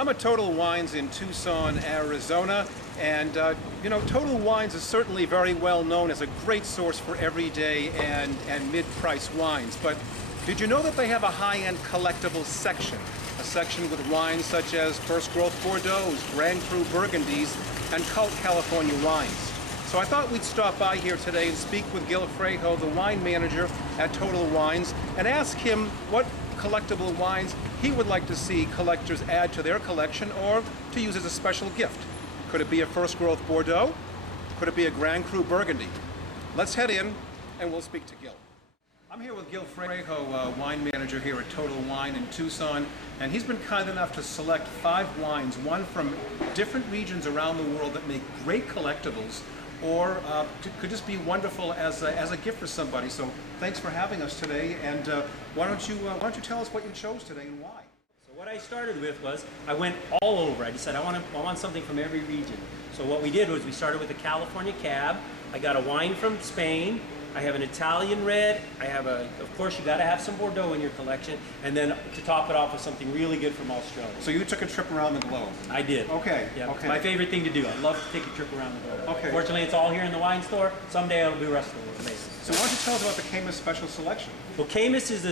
I'm at Total Wines in Tucson, Arizona, and Total Wines is certainly very well known as a great source for everyday and mid-price wines. But did you know that they have a high-end collectible section? A section with wines such as First Growth Bordeaux, Grand Cru Burgundies, and Cult California wines. So I thought we'd stop by here today and speak with Gil Fraijo, the wine manager at Total Wines, and ask him what collectible wines he would like to see collectors add to their collection or to use as a special gift. Could it be a First Growth Bordeaux? Could it be a Grand Cru Burgundy? Let's head in and we'll speak to Gil. I'm here with Gil Fraijo, wine manager here at Total Wine in Tucson, and he's been kind enough to select 5 wines, one from different regions around the world that make great collectibles, or could just be wonderful as a gift for somebody. So thanks for having us today, and why don't you tell us what you chose today and why? So what I started with was I went all over. I decided I want something from every region. So what we did was we started with a California Cab. I got a wine from Spain. I have an Italian red. I have of course you got to have some Bordeaux in your collection, and then to top it off with something really good from Australia. So you took a trip around the globe. I did. Okay. Yeah, okay. It's my favorite thing to do. I love to take a trip around the globe. Okay. Fortunately, it's all here in the wine store. Someday it'll be the rest of the world. Amazing. So why don't you tell us about the Camus Special Selection? Well, Camus is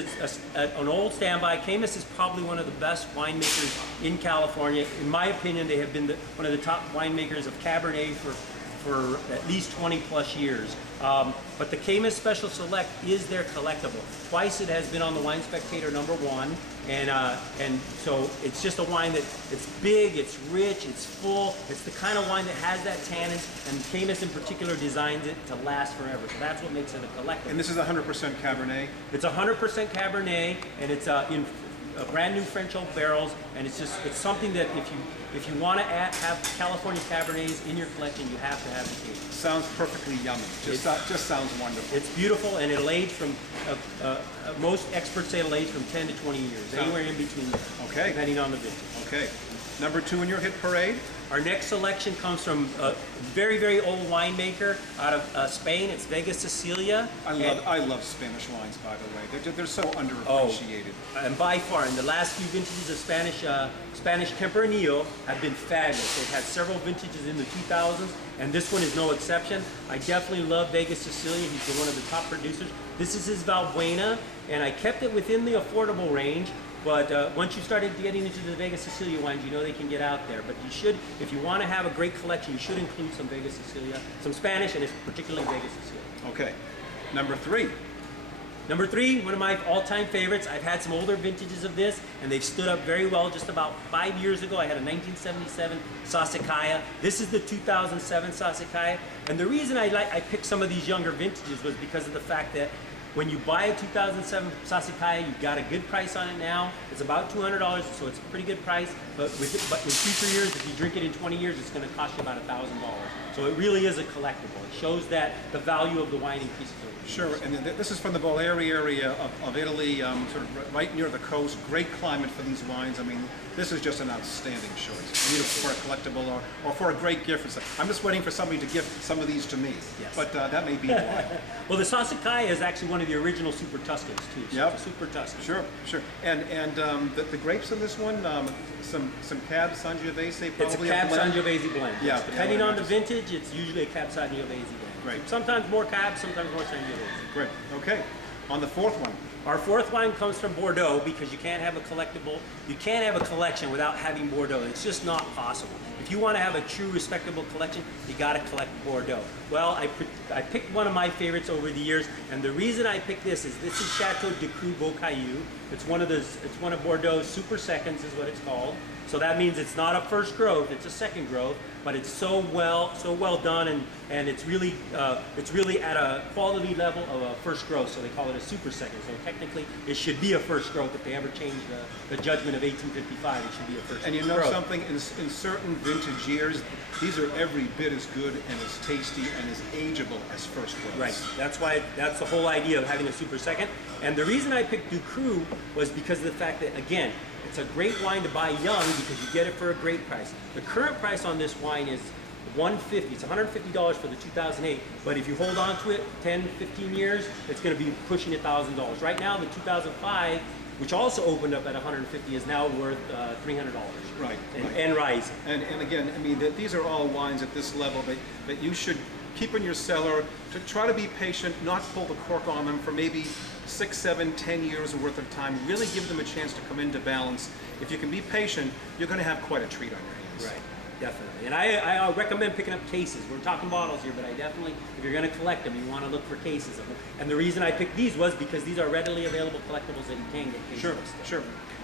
an old standby. Camus is probably one of the best winemakers in California. In my opinion, they have been one of the top winemakers of Cabernet for at least 20 plus years. But the Camus Special Select is their collectible. Twice it has been on the Wine Spectator #1, and so it's just a wine that it's big, it's rich, it's full. It's the kind of wine that has that tannins, and Camus in particular designs it to last forever. So that's what makes it a collectible. And this is 100% Cabernet? It's 100% Cabernet, and it's in brand new French oak barrels, and it's something that if you want to have California Cabernets in your collection, you have to have the Camus. Sounds perfectly yummy. Just sounds wonderful. It's beautiful, and it'll age from most experts say it'll age from 10 to 20 years, anywhere in between there, okay, depending on the vintage. Okay. Number 2 in your hit parade? Our next selection comes from a very, very old winemaker out of Spain. It's Vega Sicilia. I love Spanish wines, by the way. They're so underappreciated. Oh, and by far, in the last few vintages of Spanish Tempranillo have been fabulous. They've had several vintages in the 2000s, and this one is no exception. I definitely love Vega Sicilia. He's been one of the top producers. This is his Valbuena, and I kept it within the affordable range. But once you started getting into the Vega Sicilia wines, you know they can get out there. But you should, if you want to have a great collection, you should include some Vega Sicilia, some Spanish, and it's particularly Vega Sicilia. Okay. Number 3. Number 3, one of my all-time favorites. I've had some older vintages of this, and they've stood up very well. Just about 5 years ago, I had a 1977 Sassicaia. This is the 2007 Sassicaia. And the reason I picked some of these younger vintages was because of the fact that when you buy a 2007 Sassicaia, you got a good price on it now. It's about $200, so it's a pretty good price. But in future years, if you drink it in 20 years, it's going to cost you about $1,000. So it really is a collectible. It shows that the value of the wine increases over the years. Sure, and this is from the Bolari area of Italy, sort of right near the coast. Great climate for these wines. I mean, this is just an outstanding choice. Either for a collectible or for a great gift. I'm just waiting for somebody to gift some of these to me. Yes. But that may be a while. Well, the Sassicaia is actually one of the original Super Tuscans too. So yep. It's a Super Tuscan. Sure, sure. And the grapes in this one, some Cab Sangiovese probably. It's a Cab Sangiovese blend. Yeah. Depending on the vintage, it's usually a Cab Sangiovese blend. Great. Sometimes more Cab, sometimes more Sangiovese. Great. Okay. On the 4th one. Our 4th wine comes from Bordeaux, because you can't have a collectible, you can't have a collection without having Bordeaux. It's just not possible. If you want to have a true respectable collection, you got to collect Bordeaux. Well, I picked one of my favorites over the years, and the reason I picked this is Chateau de Cru Beaucaillou. It's one of Bordeaux's super seconds, is what it's called. So that means it's not a first growth, it's a second growth, but it's so well done, and it's really at a quality level of a first growth, so they call it a super second. So technically, it should be a first growth. If they ever change the judgment of 1855, it should be a first growth. And you know something, in certain vintage years, these are every bit as good and as tasty and as ageable as first growths. Right, that's the whole idea of having a super second. And the reason I picked Du Cru was because of the fact that, again, it's a great wine to buy young because you get it for a great price. The current price on this wine is $150. It's $150 for the 2008, but if you hold on to it 10, 15 years, it's going to be pushing $1,000. Right now, the 2005 which also opened up at 150, is now worth $300. Right. And rising. And again, I mean, these are all wines at this level that you should keep in your cellar, to try to be patient, not pull the cork on them for maybe 6, 7, 10 years worth of time. Really give them a chance to come into balance. If you can be patient, you're going to have quite a treat on your hands. Right. Definitely. And I recommend picking up cases. We're talking bottles here, but I definitely, if you're going to collect them, you want to look for cases of them. And the reason I picked these was because these are readily available collectibles that you can get cases of. Sure.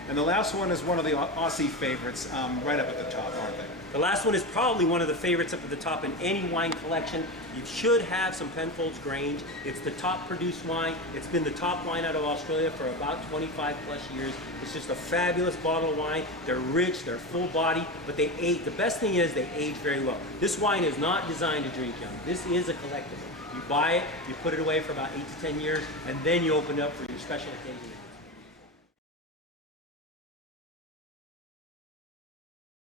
And the last one is one of the Aussie favorites, right up at the top, aren't they? The last one is probably one of the favorites up at the top in any wine collection. You should have some Penfolds Grange. It's the top produced wine. It's been the top wine out of Australia for about 25 plus years. It's just a fabulous bottle of wine. They're rich, they're full body, but they age. The best thing is they age very well. This wine is not designed to drink young. This is a collectible. You buy it, you put it away for about 8 to 10 years, and then you open it up for your special occasion.